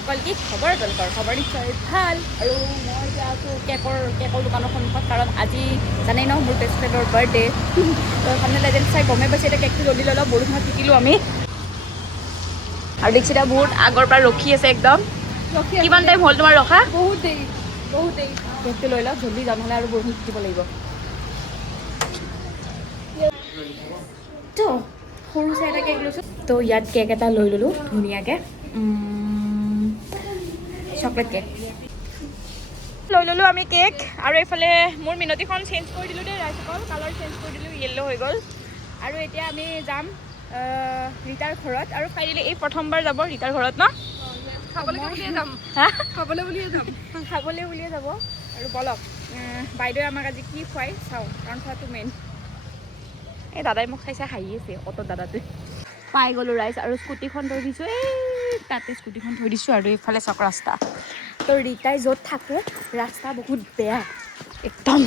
সকল কি খবৰ তোমালোকৰ খবৰ নিশ্চয় ভাল আৰু মই এতিয়া আছোঁ কেকৰ দোকানৰ সন্মুখত কাৰণ আজি জানেই ন মোৰ বেষ্ট ফ্ৰেণ্ডৰ বাৰ্থডে তো সামনে লেজেণ্ড চাই গমেই পাইছে এতিয়া কেকটো জল্দি লৈ লওঁ বৰষুণত তিতিলোঁ আমি আৰু দীক্ষিতা বহুত আগৰ পৰা ৰখি আছে একদম কিমান টাইম হ'ল তোমাৰ ৰখা বহুত দেৰি কেকটো লৈ লওঁ জল্দি যাম নহ'লে আৰু বৰষুণ তিতিব লাগিব তো সৰু চাই এটা কেক লৈছোঁ তো ইয়াত কেক এটা লৈ ল'লোঁ ধুনীয়াকৈ চকলেট কেক লৈ ল'লোঁ আমি কেক আৰু এইফালে মোৰ মিনতিখন চেঞ্জ কৰি দিলোঁ দেই ৰাইচকল কালাৰ চেঞ্জ কৰি দিলোঁ য়েল্ল' হৈ গ'ল আৰু এতিয়া আমি যাম ৰীতাৰ ঘৰত আৰু ফাইনেলি এই প্ৰথমবাৰ যাব ৰীতাৰ ঘৰত ন খাবলৈ বুলিয়ে যাম আৰু বলক বাইদেৱে আমাক আজি কি খুৱাই চাওঁ কাৰণ খোৱাটো মেইন এই দাদাই মোক চাই হাঁহি আছে অ'টোত দাদাটোৱে পাই গ'লোঁ ৰাইজ আৰু স্কুটিখন থৈ দিছোঁ এই তাতে স্কুটিখন থৈ দিছোঁ আৰু এইফালে চক ৰাস্তা তো ৰীতাই য'ত থাকে ৰাস্তা বহুত বেয়া একদম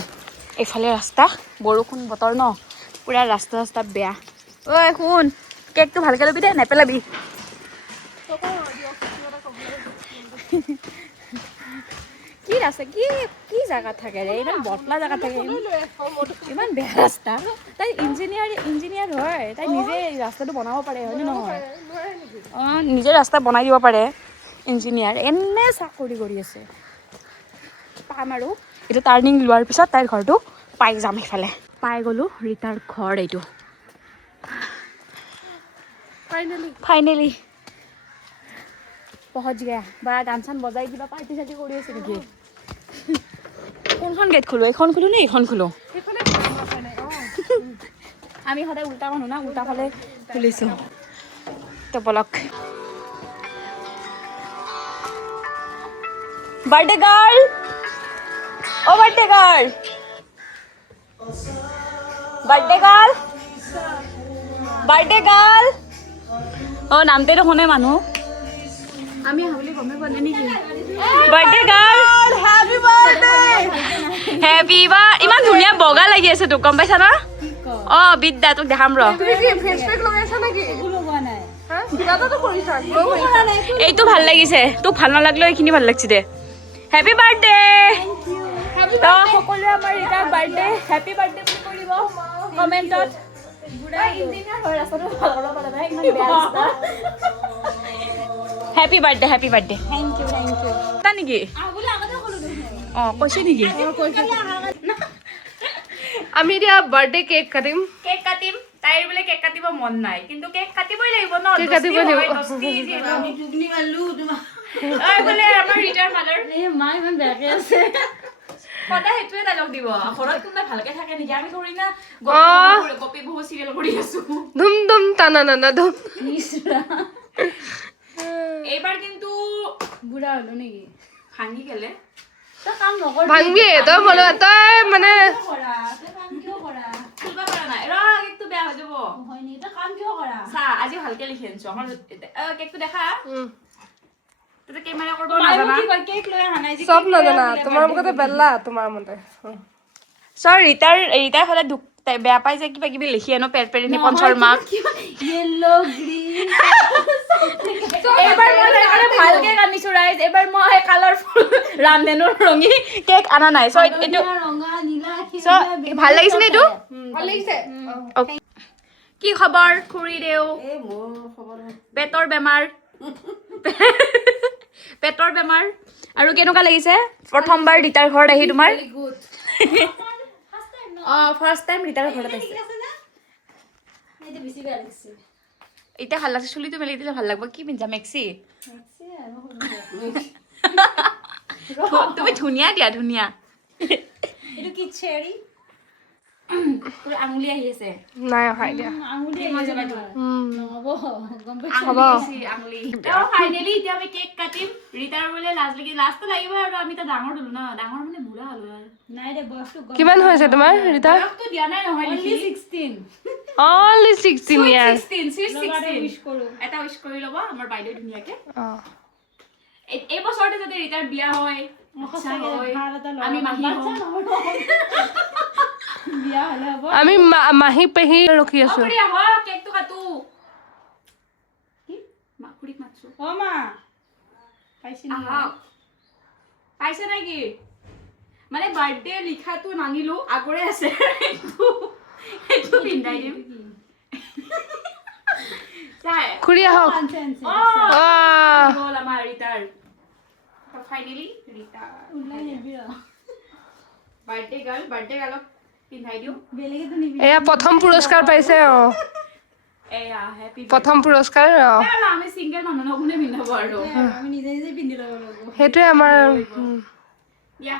এইফালে ৰাস্তা বৰষুণ বতৰ ন পূৰা ৰাস্তা বেয়া ঐ শুন কেকটো ভালকৈ ল'বি দেই নেপেলাবি কি ৰাস্তা কি জেগাত থাকে ৰে ইমান বটলা জেগাত থাকে ইমান বেয়া ৰাস্তা তাই ইঞ্জিনিয়াৰ হয় তাই নিজে ৰাস্তাটো বনাব পাৰে হয়নে নহয় অঁ নিজে ৰাস্তা বনাই দিব পাৰে ইঞ্জিনিয়াৰ এনে চাকৰি কৰি আছে পাম আৰু এইটো টাৰ্ণিং লোৱাৰ পিছত তাইৰ ঘৰটো পাই যাম সেইফালে পাই গ'লোঁ ৰীতাৰ ঘৰ এইটো ফাইনেলি পহচ গয়া বা গান চান বজাই কিবা পাৰ্টি চাৰ্টি কৰি আছে নেকি কোনখন গেট খোলো এইখন খোলো নে এইখন খোলো আমি সদায় উল্টা মানুহ না উল্টা ফালে খুলিছোঁ তো বলক বাৰ্থডে গাৰ্ল অ' বাৰ্থডে গাৰ্ল অ' নামতেতো শুনে মানুহ আমি বুলি গমে পোৱা নাই নেকি বাৰ্থডে গাৰ্ল হেপী বাৰ্থ ইমান ধুনীয়া বগা লাগি আছে তোক গম পাইছা ন অ' বিদ্যা তোক দেখাম ৰ এইটো ভাল লাগিছে তোক ভাল নালাগলেও এইখিনি ভাল লাগিছে দে হেপী বাৰ্থডে সকলোৱে আমাৰ ৰীতাৰ বাৰ্থডে হেপী বাৰ্থডে বুলি কৈ দিব কমেণ্টত হেপী বাৰ্থডে থেংক ইউ নেকি অঁ কৈছে নেকি আমি এতিয়া বাৰ্থডে কেক কাটিম তাইৰ বোলে কেক কাটিব মন নাই কিন্তু কেক কাটিবই লাগিব ন কেক কাটিবই লাগিব বোলে আমাৰ ৰিটাৰ মাদাৰ মা ইমান বেয়াকে আছে সদায় সেইটোৱে ডাইলগ দিব ঘৰত কোনোবাই ভালকে থাকে নেকি আমি থৰি না গপি বহু চিৰিয়েল কৰি আছো ধুম ধুম টানা নানা ধুম এইবাৰ কিন্তু বুঢ়া হলো নেকি ভাঙি গেলে তই কাম নকৰ ভাঙবি তই মনে তই মানে খুলবা পৰা নাই ৰ কেকটো বেয়া হৈ যাব হয় নি তই কাম কিয় কৰা চা আজি ভালকে লিখি আনছো আমাৰ কেকটো দেখা তই কেমেৰা কৰিব নাজানা কেক লৈ আহা নাই সব নাজানা তোমাৰ মতে বেল্লা তোমাৰ মতে সৰ ৰীতাৰ হলে দুখ তাই বেয়া পাই যে কিবা কিবি লিখি আনো পেৰিনি পঞ্চৰ মাক য়েলো গ্ৰীন এবাৰ মই সেইকাৰণে ভালকে কাটিছো ৰাইজ এবাৰ মই কালাৰফুল ৰামধেনুৰ ৰঙী কেক আনা নাই সো এইটো ৰঙা নীলা সো ভাল লাগিছে নে এইটো ভাল লাগিছে কি খবৰ খুৰী দেও এই মোৰ খবৰ পেটৰ বেমাৰ আৰু কেনেকুৱা লাগিছে প্ৰথমবাৰ ৰীতাৰ ঘৰত আহি তোমাৰ ফাৰ্ষ্ট টাইম ৰীতাৰ ঘৰত আহিছে এতিয়া ভাল লাগছে চুলিটো মেলি দিলে ভাল লাগব কি পিন্ধা মেক্সি তুমি ধুনীয়া দিয়া ধুনীয়া এইটো কি চেৰি পুৰা আঙুলি আহি আছে নাই অহা এতিয়া আঙুলি আহি যাব নহব গম পাইছি আঙুলি ফাইনালি এতিয়া আমি কেক কাটিম ৰীতাৰ বোলে লাজটো লাগিব আৰু আমি তো ডাঙৰ হলো না ডাঙৰ মানে বুঢ়া হলো আৰু নাই দে বয়সটো কিমান হৈছে তোমাৰ ৰীতা বয়সটো দিয়া নাই নহয় only 16 ইয়াৰ 16 উইশ কৰো এটা উইশ কৰি লবা আমাৰ বাইদেউ ধুনীয়াকে এই বছৰতে যদি ৰীতাৰ বিয়া হয় আমি মাহি বিয়া হলে হ'ব আমি মাহি পেহি ৰখি আছো কেকটো কাটো কি মাকুৰিক মাতছো অ মা পাইছে নেকি মানে বাৰ্থডে লিখাটো নানিলো আগৰে আছে এইটো পিন্ধাই দিম চাই খুৰী আহক গ'ল আমাৰ ৰিতাৰ ফাইনেলি ৰিতা বাৰ্থডে গাৰ্লক পিন্ধাই দিওঁ এয়া প্ৰথম পুৰস্কাৰ পাইছে এয়া হেপী প্ৰথম পুৰস্কাৰ আমি সিংগল মানুহ ন কোনে পিন্ধাব আৰু আমি নিজে নিজে পিন্ধি ল'ব লাগিব সেইটোৱে আমাৰ দিয়া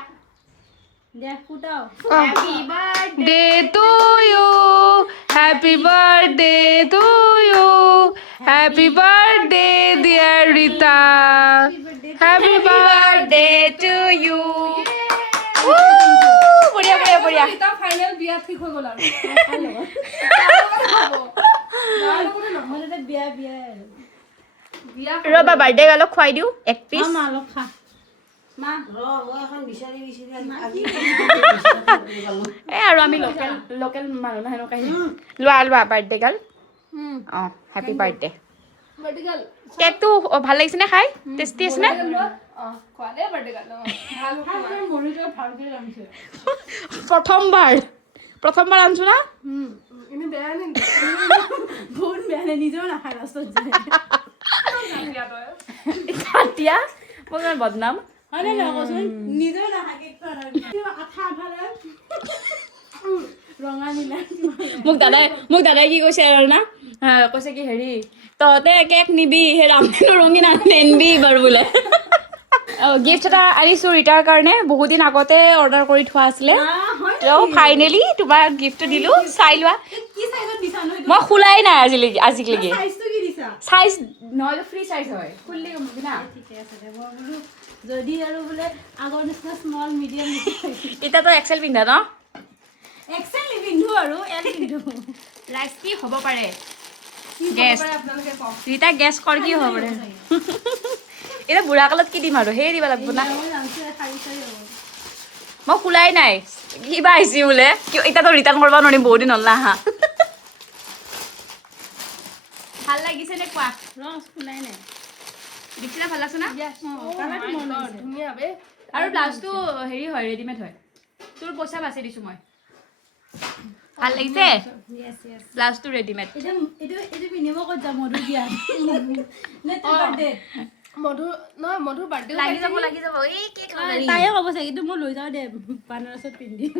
দে ফুটাও happy birthday day to you happy birthday to you happy birthday dear Rita happy birthday to you বঢ়িয়া বঢ়িয়া বঢ়িয়া এটা ফাইনেল বিয়া ঠিক হৈ গ'ল আৰু নহ'লে এটা বিয়া বিয়া আৰু বিয়া ৰবা বাৰ্থডে গালক খুৱাই দিওঁ এক পিচ মা অলপ খা মা এ আৰু আমি লোকেল মানুহ নহয় এনেকুৱা লোৱা লোৱা বাৰ্থডে গাল অঁ হেপী বাৰ্থডে মেডিকেল কেকটো ভাল লাগিছে নে খাই টেষ্টি আছে নে খোৱা দে মেডিকেল ভাল মৰিটো ভালকৈ ৰান্ধিছে প্ৰথমবাৰ আনছো না এনে বেয়া নে বহুত বেয়া নে নিজেও নাখায় লাষ্টত এতিয়া মই ইমান বদনাম হয় নে নহয় কচোন নিজেও নাখায় কেকটো আঠা আঠাৰে ৰঙা নীলা মোক দাদাই কি কৈছে আৰু না কৈছে কি হেৰি তহঁতে কেক নিবি সেই ৰামধেনু ৰঙীন নেনবি বাৰু বোলে গিফ্ট এটা আনিছোঁ ৰিতাৰ কাৰণে বহুত দিন আগতে অৰ্ডাৰ কৰি থোৱা আছিলে ফাইনেলি তোমাক গিফ্টটো দিলোঁ চাই লোৱা কি সাইজত দিছা ন মই খোলাই নাই আজিলৈকে সাইজটো কি দিছা চাইজ নহ'লে ফ্ৰী চাইজ হয় খুলিলে গম পাবি না ঠিকে আছে দে মই বোলো যদি আৰু বোলে আগৰ নিচিনা স্মল মিডিয়াম এতিয়াতো এক্সেল পিন্ধা ন এক্সেল নিপিন্ধো আৰু এল পিন্ধো ৰাইচ কি হ'ব পাৰে গেছ আপোনালোকে কওক ৰীতা গেছ কৰ কি হ'ব পাৰে এতিয়া বুঢ়া কালত কি দিম আৰু সেই দিব লাগিব না মই জানছো খাই খাই হ'ব মই খোলাই নাই কিবা আহিছে বোলে এতিয়াতো ৰিটাৰ্ণ কৰিব নোৱাৰিম বহুত দিন হ'ল না হা ভাল লাগিছে নে কোৱা ৰস ফুলাই নাই দেখিলে ভাল লাগছে না কালাৰটো মন লাগিছে ধুনীয়া বে আৰু ব্লাউজটো হেৰি হয় ৰেডিমেড হয় তোৰ পইচা বাচি দিছোঁ মই ভাল লাগিছে ইয়েছ ইয়েছ ব্লাউজটো ৰেডিমেড এইটো পিন্ধিব ক'ত যাম মধুৰ বিয়া নে তোৰ বাৰ্থডে মধুৰ বাৰ্থডে লাগি যাব এই কি তাইয়ে ক'ব চাগে কিন্তু মই লৈ যাওঁ দে বানাৰসত পিন্ধিম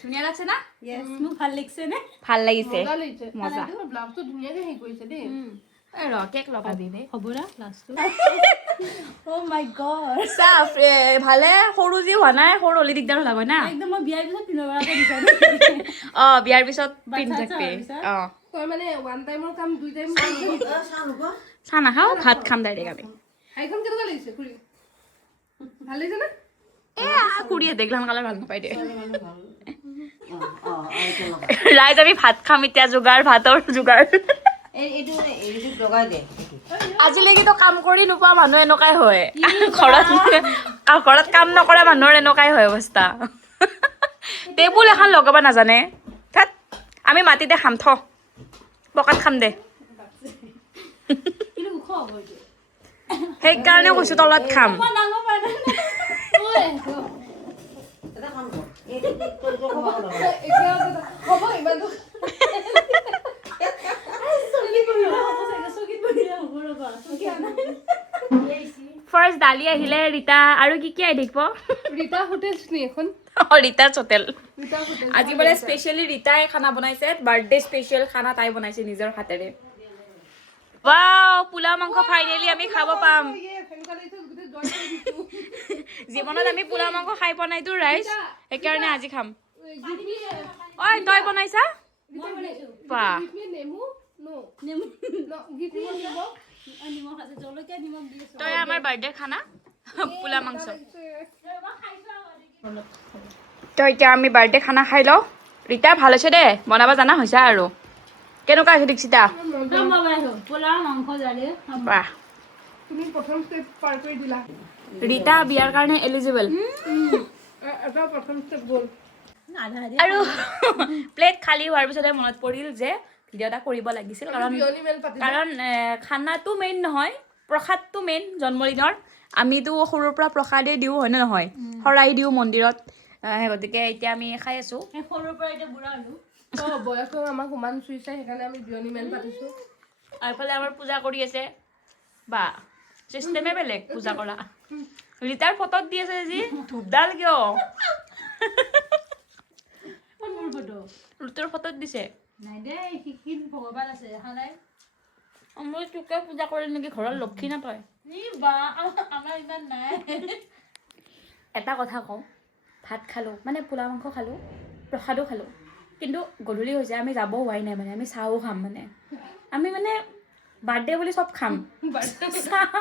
ধুনীয়া লাগছে না ইয়েছ মোক ভাল লাগিছে নে ভাল লাগিছে মজা লাগিছে মজা ব্লাউজটো ধুনীয়াকে হেৰি কৰিছে দেই ৰ কেক লগাবি নে হ'ব না লাষ্টটো অ' মাই গড চাফ ভালে সৰু যি হোৱা নাই সৰু হ'লে দিগদাৰ হ'ল হয় না একদম মই বিয়াৰ পিছত পিন্ধিব পৰাকৈ দিছা অঁ বিয়াৰ পিছত পিন্ধি বাচ্ছা থাকিবি হোৱাৰ পিছত? অঁ তই মানে ওৱান টাইমৰ কাম দুই টাইম চাহ নাখাওঁ ভাত খাম ডাইৰেক্ট আমি শাড়ীখন কেনেকুৱা লাগিছে খুৰী ভাল লাগিছে নে খুৰীয়ে দেখিলাম কালাৰ ভাল নাপায় দে ৰাইজ আমি ভাত খাম এতিয়া ভাতৰ যোগাৰ আজিলৈকেতো কাম কৰি নোপোৱা মানুহ এনেকুৱাই হয় ঘৰত কাম নকৰা মানুহৰ এনেকুৱাই হয় অৱস্থা টেবুল এখন লগাব নাজানে থাত আমি মাটিতে খাম পকাত খাম দে কিন্তু ওখ হ'ব এইটো সেইকাৰণে কৈছো তলত খাম মই ডাঙৰ পাই নাই হ'ব ইমানটো ফাৰ্ষ্ট দালি আহিলে ৰীতা আৰু কি কি আহি থাকিব ৰীতা হোটেলছ নি এখন ৰীতাৰ হোটেল ৰীতা হোটেল আজি বোলে স্পেচিয়েলি ৰীতাই খানা বনাইছে বাৰ্থডে স্পেচিয়েল খানা তাই বনাইছে নিজৰ হাতেৰে ৱাও পোলাও মাংস ফাইনেলি আমি খাব পাম জীৱনত আমি পোলাও মাংস খাই পোৱা নাইতো ৰাইজ সেইকাৰণে আজি খাম ঐ তই বনাইছা বাহ নেমু নো নেমু গিফ্ট দিব নিমখ আছে জলকীয়া নিমখ দি আছো তই আমাৰ বাৰ্থডে খানা পোলাও মাংস তো এতিয়া আমি বাৰ্থডে খানা খাই লওঁ ৰীতা ভাল হৈছে দে বনাব জানা হৈছে আৰু কেনেকুৱা হৈছে দীক্ষিতা পোলাও মাংস জানে বাহ তুমি প্ৰথম ষ্টেপ পাৰ কৰি দিলা ৰীতা বিয়াৰ কাৰণে এলিজিবল এটা প্ৰথম ষ্টেপ গ'ল আধা আধি আৰু প্লেট খালী হোৱাৰ পিছতে মনত পৰিল যে ভিডিঅ' এটা কৰিব লাগিছিল কাৰণ বিয়নি মেল পাতিলা কাৰণ খানাটো মেইন নহয় প্ৰসাদটো মেইন জন্মদিনৰ আমিতো সৰুৰ পৰা প্ৰসাদেই দিওঁ হয়নে নহয় শৰাই দিওঁ মন্দিৰত সেই গতিকে এতিয়া আমি খাই আছোঁ সৰুৰ পৰা এতিয়া বুঢ়া হ'লো বয়সেও আমাক সমান চুইছে সেইকাৰণে আমি বিয়নী মেল পাতিছোঁ আৰু এইফালে আমাৰ পূজা কৰি আছে বা চিষ্টেমে বেলেগ পূজা কৰা ৰীতাৰ ফটোত দি আছে যি ধূপডাল কিয় মোৰ ফটো ৰীতাৰ ফটোত দিছে নাই দেই শিক্ষিত ভগৱান আছে দেখা নাই মই তোকে পূজা কৰি নেকি ঘৰৰ লক্ষী নাপায় বা আমাৰ ইমান নাই এটা কথা কওঁ ভাত খালোঁ মানে পোলা মাংস খালোঁ প্ৰসাদো খালোঁ কিন্তু গধূলি হৈছে আমি যাব হোৱাই নাই মানে আমি চাহো খাম মানে আমি মানে বাৰ্থডে বুলি চব খাম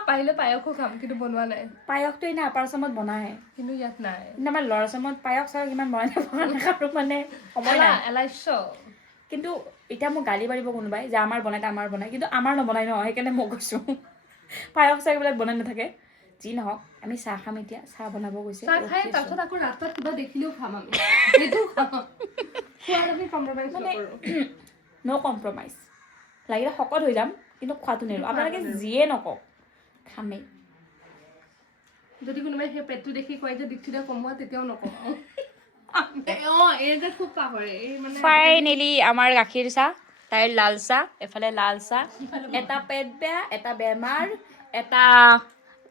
পাৰিলে পায়সো খাম কিন্তু বনোৱা নাই পায়সটো এনে আপাৰ আচামত বনায় কিন্তু ইয়াত নাই কিন্তু আমাৰ ল'ৰা আচামত পায়স চায়স ইমান বনাই নাখাওঁ মানে সময় নাই এলাইছ কিন্তু এতিয়া মোক গালি পাৰিব কোনোবাই যে আমাৰ বনায় কিন্তু আমাৰ নবনাই ন সেইকাৰণে মই কৈছোঁ পায়স চায়স এইবিলাক বনাই নাথাকে যি নহওক আমি চাহ খাম এতিয়া চাহ বনাব গৈছে চাহ খাই তাৰপিছত আকৌ ৰাস্তাত কিবা দেখিলেও খাম আমি সেইটো খাম খোৱাত আমি কম্প্ৰমাইজ নকৰোঁ ন' কম্প্ৰমাইজ লাগিলে শকত হৈ যাম কিন্তু খোৱাটো নেৰোঁ আপোনালোকে যিয়ে নকওক খামেই যদি কোনোবাই সেই পেটটো দেখি কয় যে দীক্ষিতে কমোৱা তেতিয়াও নকওঁ এই যে খুব পাহৰে এই মানে ফাইনেলি আমাৰ গাখীৰ চাহ তাইৰ লাল চাহ এফালে লাল চাহ এটা পেট বেয়া এটা বেমাৰ এটা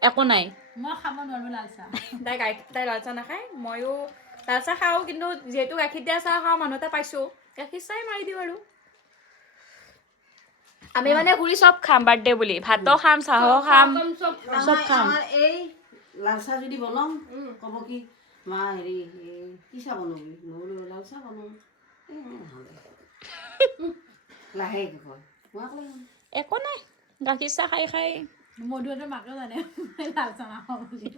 একো নাই মই খাব নোৱাৰোঁ লাল চাহ তাই লাল চাহ নাখায় ময়ো লাল চাহ খাওঁ কিন্তু যিহেতু গাখীৰ দিয়া চাহ খাওঁ মানুহ এটা পাইছোঁ গাখীৰ চাহ মাৰি দিওঁ আৰু আমি মানে ঘূৰি চব খাম বাৰ্থডে বুলি ভাতো খাম চাহো খাম চব খাম এই লাল চাহ যদি বনাম ক'ব কি মা হেৰি কি চাহ বনাবি নহ'লে লাল চাহ বনাম লাহেকৈ কয় মই আকৌ একো নাই গাখীৰ চাহ খাই খাই মধুহঁতৰ মাকে জানে লাল চাহ নাখাওঁ বুলি